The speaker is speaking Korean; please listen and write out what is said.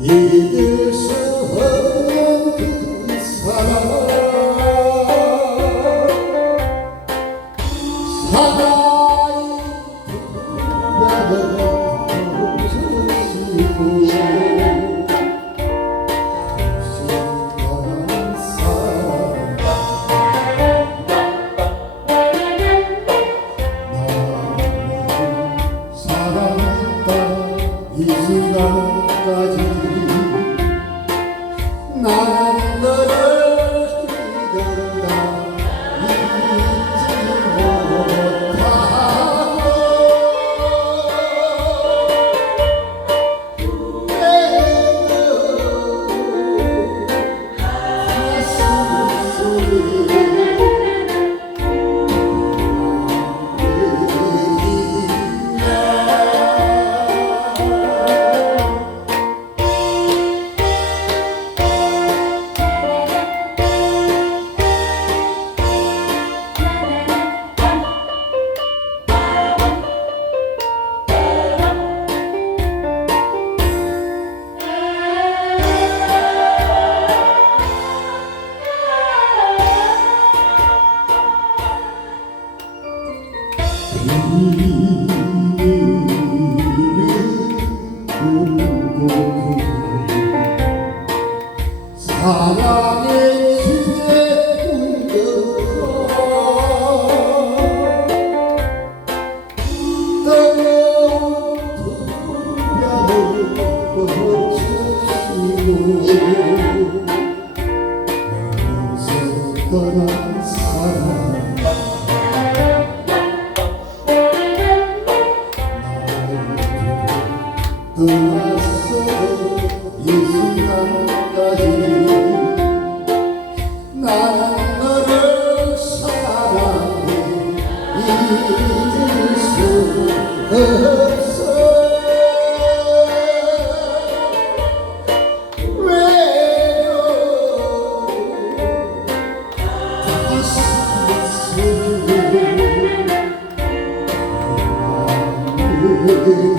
Yeah. 사랑의 시대 울려가 떨어뜨려도 거치시고 이곳에 사랑 나의 Thank you.